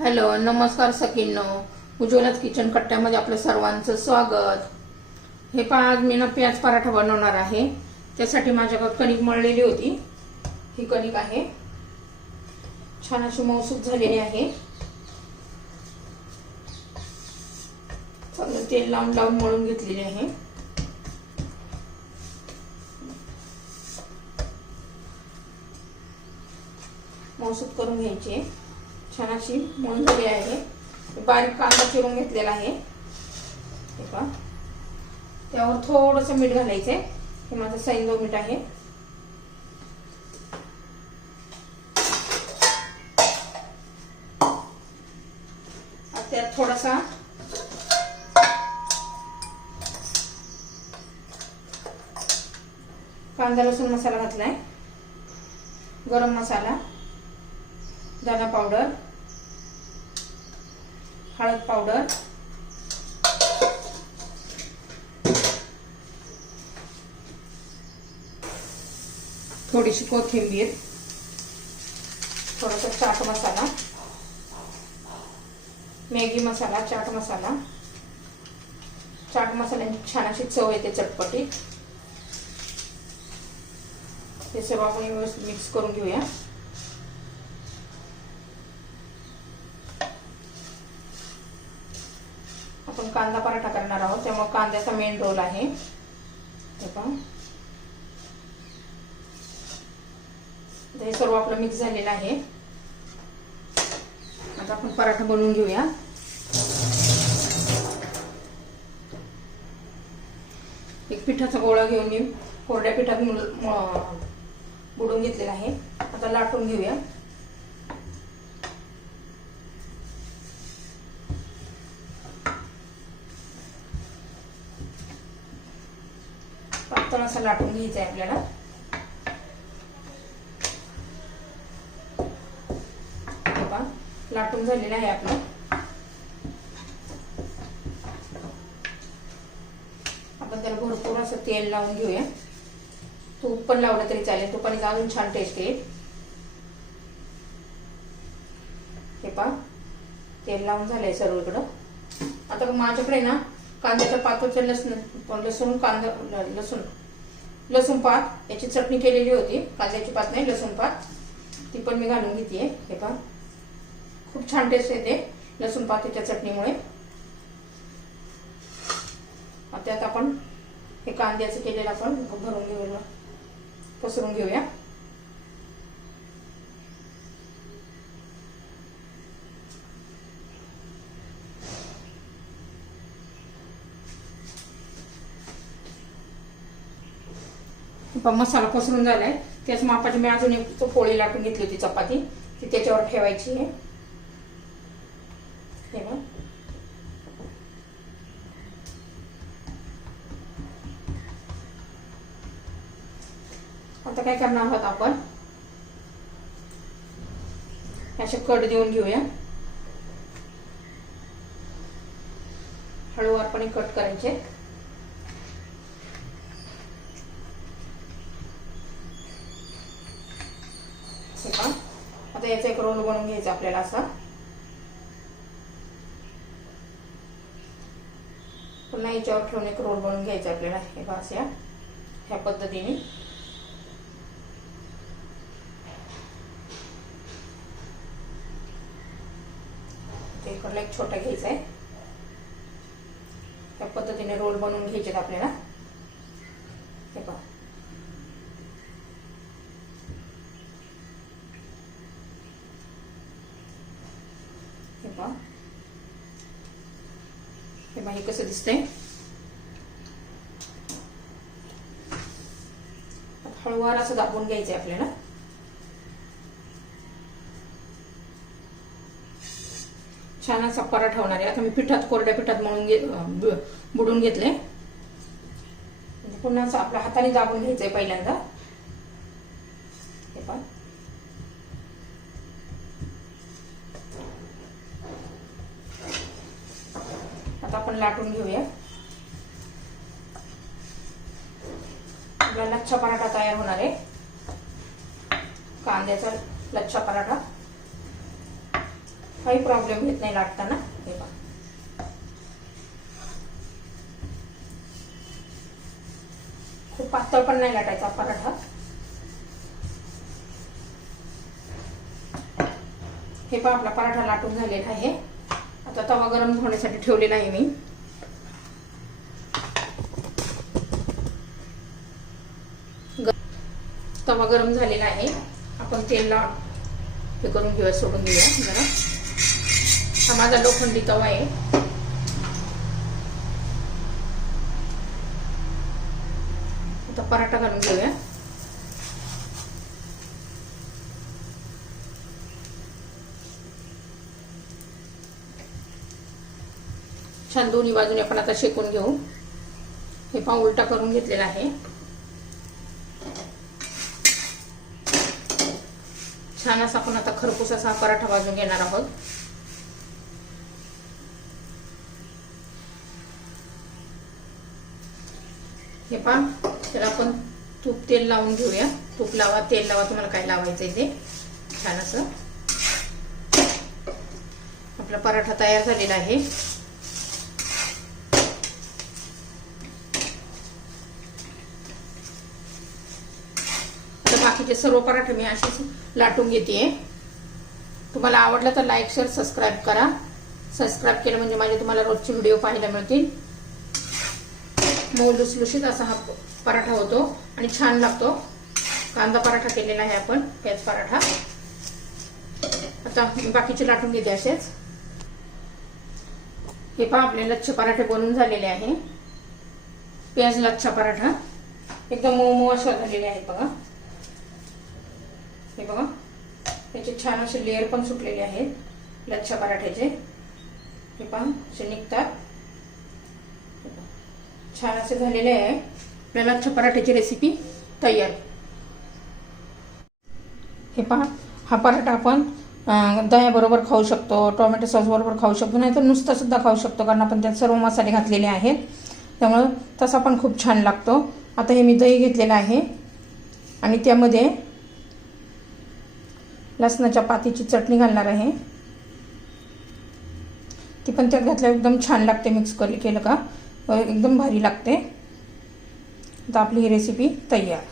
Hello नमस्कार सखींनो. उज्ज्वलात kitchen कट्ट्यामध्ये आपलं सर्वांचं स्वागत. हे पहा आज मी ना प्याज पराठा बनवणार आहे. त्यासाठी माझ्याकडे कणिक मळलेली होती. ही कणिक आहे. छान अशी मौसूक झालेली आहे. चांगलं तेल लावून लावून मळून घेतलेली आहे. मौसूक करून घ्यायची. आहे छान अशी मळून झाली आहे. बारीक कांदा चिरून घेतलेला आहे. हे पहा. त्यावर थोडंसं मीठ घालायचं आहे हे माझं सैंदो मीठ आहे. त्यात थोडासा कांदा लसूण मसाला घातलाय. गरम मसाला धना पावडर. हळद पावडर. थोडीशी कोथिंबीर. थोडासा चाट मसाला. मॅगी मसाला चाट मसाला. चाट मसाल्याची छान अशी चव येते चटपटीत हे सर्व आपण व्यवस्थित मिक्स करून घेऊया आपण कांदा पराठा करणार आहोत. त्यामुळे कांद्याचा मेन रोल आहे. हे हे सर्व आपलं मिक्स झालेलं आहे. आता आपण पराठा बनवून घेऊया. एक पिठाचा गोळा घेऊन मी कोरड्या पिठात बुडून घेतलेला आहे. आता लाटून घेऊया पातळ असं लाटून घ्यायचा आहे आपल्याला लाटून झालेलं आहे आपलं. आपण त्याला भरपूर असं तेल लावून घेऊया. तूप पण लावलं तरी चालेल. तुपाने अजून छान टेस्ट येईल. हे पा तेल लावून झालंय सर्वीकडं आता माझ्याकडे ना कांद्याच्या पाताचं लसूण लसूण कांदा लसूण. लसूण पात याची चटणी केलेली होती कांद्याची पात नाही लसूण पात. ती पण मी घालून घेते हे पहा. खूप छान टेस्ट येते लसूण पातीच्या चटणीमुळे. त्यात आपण हे कांद्याचं केलेलं आपण भरून घेऊया पसरून घेऊया. मसाला पसरून झालाय. त्याच मापाची मी अजून एक पोळी लाटून घेतली होती चपाती. ती त्याच्यावर ठेवायची आहे. आता काय करणार आहोत आपण? असे कट देऊन घेऊया. हळूवारपणे कट करायचे आता याचा एक रोल बनवून घ्यायचा आपल्याला असा. पुन्हा याच्यावर ठेवून एक रोल बनवून घ्यायचा आपल्याला. हे बस या ह्या पद्धतीने. इकडला एक छोटा घ्यायचा आहे. त्या पद्धतीने रोल बनवून घ्यायचे आपल्याला. हे पहा हे पहा हे बाई कसं दिसतंय हळूवार असं दाबून घ्यायचंय आपल्याला छान असा पराठा होणार आहे आता मी पिठात कोरड्या पिठात मळून घे बुडून घेतले पुन्हा असं आपल्या हाताने दाबून घ्यायचंय पहिल्यांदा हे पण आता आपण लाटून घेऊया. आपला लच्छा पराठा तयार होणार आहे. कांद्याचा लच्छा पराठा. काही प्रॉब्लेम येत नाही लाटताना. हे पहा. खूप पातळ पण नाही लाटायचा पराठा. हे पण आपला पराठा लाटून झालेला आहे. आता तवा गरम होण्यासाठी ठेवलेला आहे मी. तवा गरम झालेला आहे. आपण तेलला हे करून घेऊया सोडून घेऊया जरा. हा माझा लोखंडी तवा आहे. आता पराठा घालून घेऊया. छान दोन्ही बाजूने आपण आता शेकून घेऊ. हे पा उलटा करून घेतलेला आहे. छान असा आपण आता खरपूस असा पराठा भाजून घेणार आहोत. हे पा तर आपण तूप तेल लावून घेऊया. तूप लावा तेल लावा तुम्हाला काय लावायचंय ते. छान असं. आपला पराठा तयार झालेला आहे. म्हणजे सर्व पराठे मी असेच लाटून घेते तुम्हाला आवडलं तर लाईक शेअर सबस्क्राईब करा. सबस्क्राईब केलं म्हणजे माझे तुम्हाला रोजचे व्हिडिओ पाहायला मिळतील. मऊ लुसलुशीत असा हा पराठा होतो आणि छान लागतो. कांदा पराठा केलेला आहे आपण प्याज पराठा. आता बाकीचे लाटून घेते असेच. हे पहा आपले लच्छ पराठे बनून झालेले आहे. प्याज लच्छा पराठा. एकदम मऊ मऊ असे झालेले आहेत बघा हे बघा त्याचे छान असे लेअर पण सुटलेले आहेत. लच्छा पराठ्याचे. हे पहा असे निघतात. छान असे झालेले आहे. आपल्या लच्छा पराठ्याची रेसिपी तयार. हे पहा हा पराठा आपण दह्याबरोबर खाऊ शकतो टोमॅटो सॉस बरोबर खाऊ शकतो नाही तर नुसतं सुद्धा खाऊ शकतो कारण आपण त्यात सर्व मसाले घातलेले आहेत. त्यामुळं तसा पण खूप छान लागतो. आता हे मी दही घेतलेलं आहे. आणि त्यामध्ये लसणाच्या पातीची चटणी घालणार आहे. ती पण त्यात घातल्यावर एकदम छान लागते मिक्स केलं का? एकदम भारी लागते. आता आपली ही रेसिपी तयार.